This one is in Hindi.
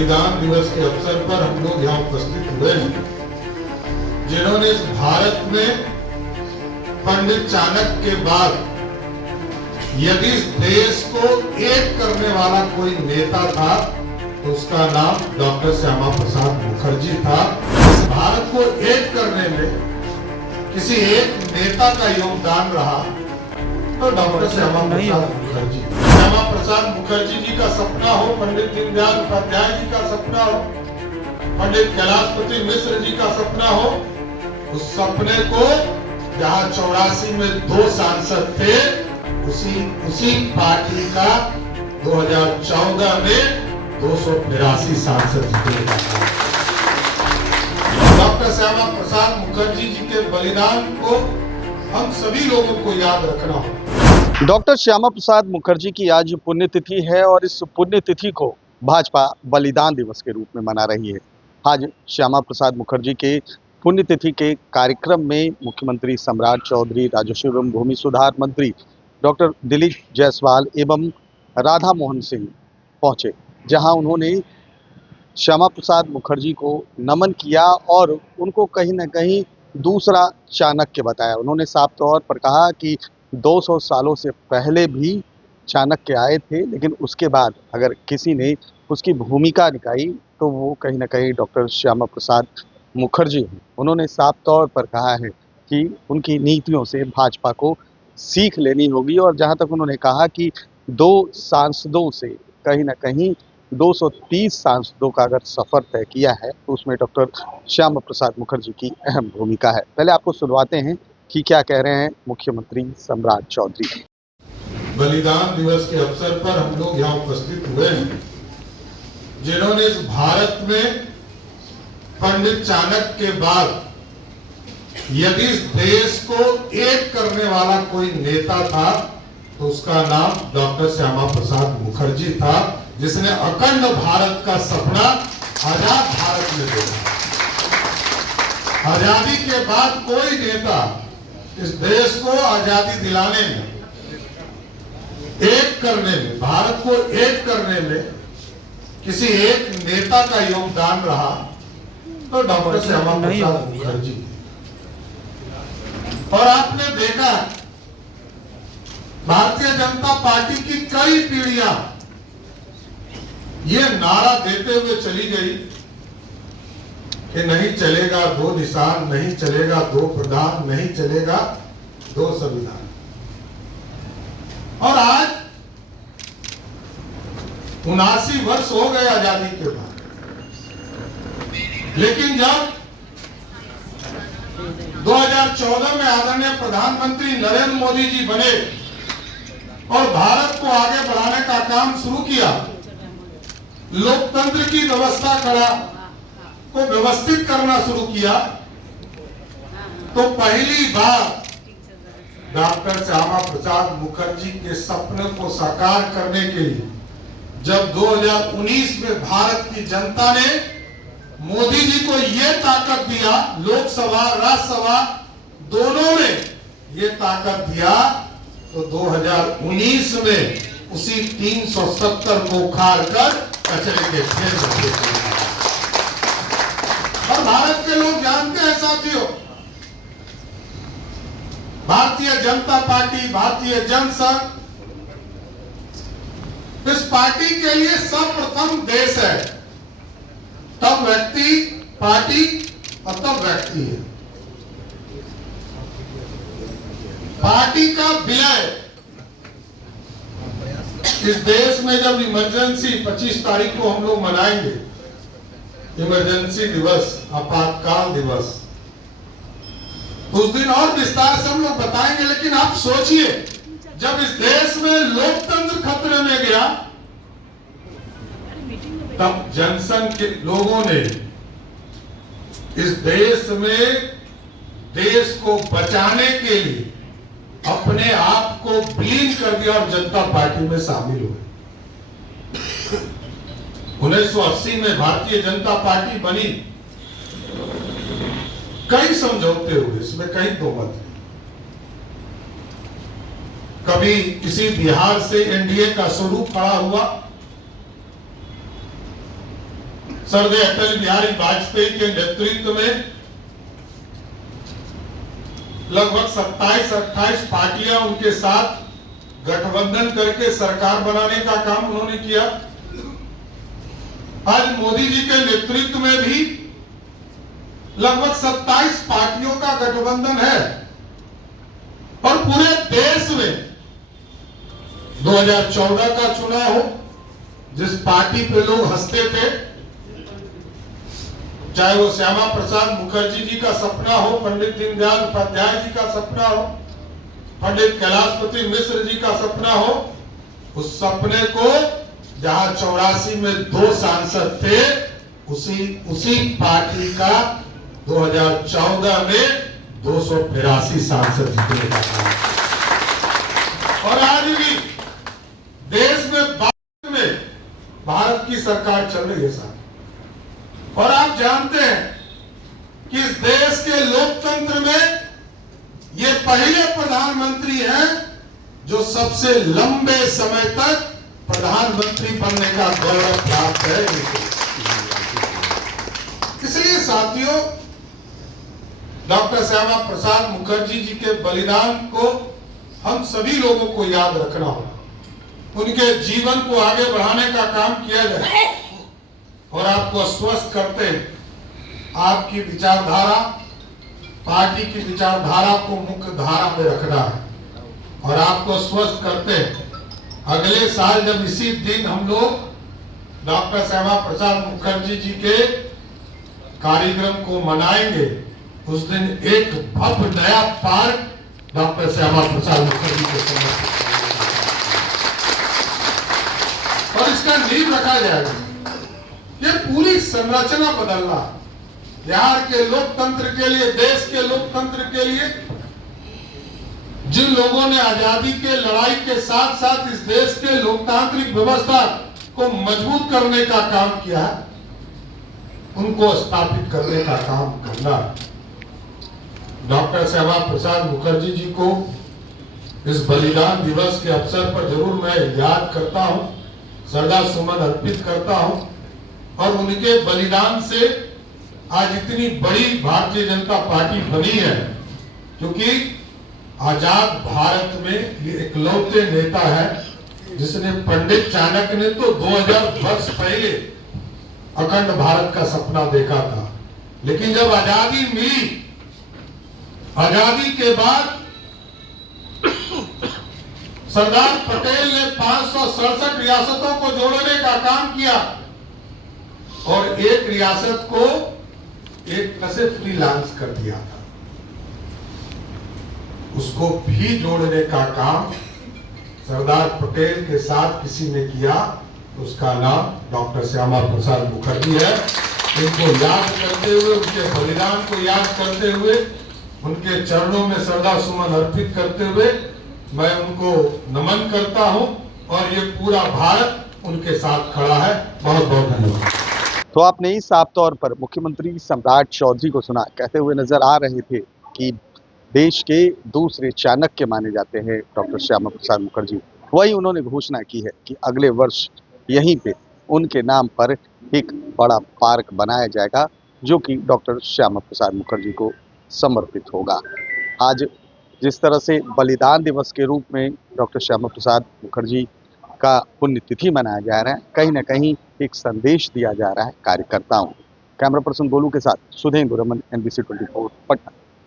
बलिदान दिवस के अवसर पर हम लोग यहाँ उपस्थित हुए हैं, जिन्होंने इस भारत में पंडित चाणक्य के बाद यदि इस देश को एक करने वाला कोई नेता था तो उसका नाम डॉक्टर श्यामा प्रसाद मुखर्जी था। इस भारत को एक करने में किसी एक नेता का योगदान रहा तो डॉक्टर श्यामा प्रसाद मुखर्जी। श्यामा प्रसाद मुखर्जी जी का सपना हो, पंडित दीनदयाल उपाध्याय जी का सपना हो, पंडित कैलाशपति मिश्र जी का सपना हो, उस सपने को जहां 84 में 2 सांसद थे, उसी पार्टी का 2014 में 282 सांसद जीते। डॉक्टर श्यामा प्रसाद मुखर्जी जी के बलिदान को हम सभी लोगों को याद रखना होगा। डॉक्टर श्यामा प्रसाद मुखर्जी की आज पुण्यतिथि है और इस पुण्यतिथि को भाजपा बलिदान दिवस के रूप में मना रही है। आज श्यामा प्रसाद मुखर्जी के पुण्यतिथि के कार्यक्रम में मुख्यमंत्री सम्राट चौधरी, राजस्व एवं भूमि सुधार मंत्री डॉक्टर दिलीप जायसवाल एवं राधा मोहन सिंह पहुंचे, जहां उन्होंने श्यामा प्रसाद मुखर्जी को नमन किया और उनको कहीं न कहीं दूसरा चाणक्य बताया। उन्होंने साफ तौर पर कहा कि 200 सालों से पहले भी चाणक्य आए थे, लेकिन उसके बाद अगर किसी ने उसकी भूमिका निभाई तो वो कहीं न कहीं डॉक्टर श्यामा प्रसाद मुखर्जी हैं। उन्होंने साफ तौर पर कहा है कि उनकी नीतियों से भाजपा को सीख लेनी होगी और जहां तक उन्होंने कहा कि 2 सांसदों से कहीं न कहीं 230 सांसदों का अगर सफर तय किया है तो उसमें डॉक्टर श्यामा प्रसाद मुखर्जी की अहम भूमिका है। पहले आपको सुनवाते हैं कि क्या कह रहे हैं मुख्यमंत्री सम्राट चौधरी। बलिदान दिवस के अवसर पर हम लोग यहाँ उपस्थित हुए हैं, जिन्होंने इस भारत में पंडित चाणक्य के बाद यदि इस देश को एक करने वाला कोई नेता था तो उसका नाम डॉक्टर श्यामा प्रसाद मुखर्जी था, जिसने अखंड भारत का सपना आजाद भारत में देखा। आजादी के बाद कोई नेता इस देश को आजादी दिलाने में, एक करने में, भारत को एक करने में किसी एक नेता का योगदान रहा तो डॉक्टर श्यामा प्रसाद मुखर्जी। और आपने देखा भारतीय जनता पार्टी की कई पीढ़ियां ये नारा देते हुए चली गई कि नहीं चलेगा 2 निशान, नहीं चलेगा 2 प्रधान, नहीं चलेगा 2 संविधान। और आज 79 वर्ष हो गए आजादी के बाद, लेकिन जब 2014 में आदरणीय प्रधानमंत्री नरेंद्र मोदी जी बने और भारत को आगे बढ़ाने का काम शुरू किया, लोकतंत्र की व्यवस्था को व्यवस्थित करना शुरू किया, तो पहली बार डॉक्टर श्यामा प्रसाद मुखर्जी के सपने को साकार करने के लिए जब 2019 में भारत की जनता ने मोदी जी को ये ताकत दिया, लोकसभा राज्यसभा दोनों में ये ताकत दिया, तो 2019 में उसी 370 को उखाड़ कर कचरे के ढेर में फेंक दिया। और भारत के लोग जानते हैं साथियों, भारतीय जनता पार्टी, भारतीय जनसंघ इस पार्टी के लिए सर्वप्रथम देश है, तब व्यक्ति, पार्टी और तब व्यक्ति है। पार्टी का विलय इस देश में जब इमरजेंसी 25 तारीख को हम लोग मनाएंगे, इमरजेंसी दिवस, आपातकाल दिवस, उस दिन और विस्तार से हम लोग बताएंगे। लेकिन आप सोचिए, जब इस देश में लोकतंत्र खतरे में गया, तब जनसंघ के लोगों ने इस देश में देश को बचाने के लिए अपने आप को विलीन कर दिया और जनता पार्टी में शामिल हुए। 1980 में भारतीय जनता पार्टी बनी, कई समझौते हुए, इसमें कई दो मत है। कभी किसी बिहार से एनडीए का स्वरूप खड़ा हुआ, स्वर्गीय अटल बिहारी वाजपेयी के नेतृत्व में लगभग 27-28 पार्टियां उनके साथ गठबंधन करके सरकार बनाने का काम उन्होंने किया। आज मोदी जी के नेतृत्व में भी लगभग 27 पार्टियों का गठबंधन है और पूरे देश में 2014 का चुनाव हो, जिस पार्टी पे लोग हंसते थे, चाहे वो श्यामा प्रसाद मुखर्जी जी का सपना हो, पंडित दीनदयाल उपाध्याय जी का सपना हो, पंडित कैलाशपति मिश्र जी का सपना हो, उस सपने को जहां 84 में 2 सांसद थे, उसी पार्टी का 2014 में 283 सांसद जीतने का काम। और आज भी देश में भारत की सरकार चल रही है साहब। और आप जानते हैं कि इस देश के लोकतंत्र में ये पहले प्रधानमंत्री हैं जो सबसे लंबे समय तक प्रधानमंत्री बनने का गौरव प्राप्त है। इसलिए साथियों, डॉक्टर श्यामा प्रसाद मुखर्जी जी के बलिदान को हम सभी लोगों को याद रखना होगा, उनके जीवन को आगे बढ़ाने का काम किया जाए। और आपको आश्वस्त करते हैं, आपकी विचारधारा, पार्टी की विचारधारा को मुख्य धारा में रखना है। और आपको आश्वस्त करते हैं, अगले साल जब इसी दिन हम लोग डॉक्टर श्यामा प्रसाद मुखर्जी जी के कार्यक्रम को मनाएंगे, उस दिन एक भव्य नया पार्क डॉक्टर श्यामा प्रसाद मुखर्जी को समर्पित और इसका नींव रखा जाएगा। ये पूरी संरचना बदलना, बिहार के लोकतंत्र के लिए, देश के लोकतंत्र के लिए, जिन लोगों ने आजादी के लड़ाई के साथ साथ इस देश के लोकतांत्रिक व्यवस्था को मजबूत करने का काम किया, उनको स्थापित करने का काम करना। डॉक्टर श्यामा प्रसाद मुखर्जी जी को इस बलिदान दिवस के अवसर पर जरूर मैं याद करता हूं, श्रद्धा सुमन अर्पित करता हूं। और उनके बलिदान से आज इतनी बड़ी भारतीय जनता पार्टी बनी है, क्योंकि आजाद भारत में ये इकलौते नेता है जिसने, पंडित चाणक्य ने तो 2000 वर्ष पहले अखंड भारत का सपना देखा था, लेकिन जब आजादी मिली, आजादी के बाद सरदार पटेल ने 567 रियासतों को जोड़ने का काम किया और एक रियासत को एक तरह से फ्रीलांस कर दिया था, उसको भी जोड़ने का काम सरदार पटेल के साथ किसी ने किया, उसका नाम डॉक्टर श्यामा प्रसाद मुखर्जी है। इनको याद करते हुए, उनके बलिदान को याद करते हुए, उनके चरणों में श्रद्धा सुमन अर्पित करते हुए मैं उनको नमन करता हूं और ये पूरा भारत उनके साथ खड़ा है। बहुत बहुत धन्यवाद। तो आपने ही साफ तौर पर मुख्यमंत्री सम्राट चौधरी को सुना, कहते हुए नजर आ रहे थे कि देश के दूसरे चाणक्य माने जाते हैं डॉक्टर श्यामा प्रसाद मुखर्जी। वही उन्होंने घोषणा की है कि अगले वर्ष यहीं पे उनके नाम पर एक बड़ा पार्क बनाया जाएगा, जो कि डॉक्टर श्यामा प्रसाद मुखर्जी को समर्पित होगा। आज जिस तरह से बलिदान दिवस के रूप में डॉक्टर श्यामा प्रसाद मुखर्जी का पुण्यतिथि मनाया जा रहा है, कहीं ना कहीं एक संदेश दिया जा रहा है कार्यकर्ताओं। कैमरा पर्सन गोलू के साथ सुधेंद्र रमन, NBC 24 पटना।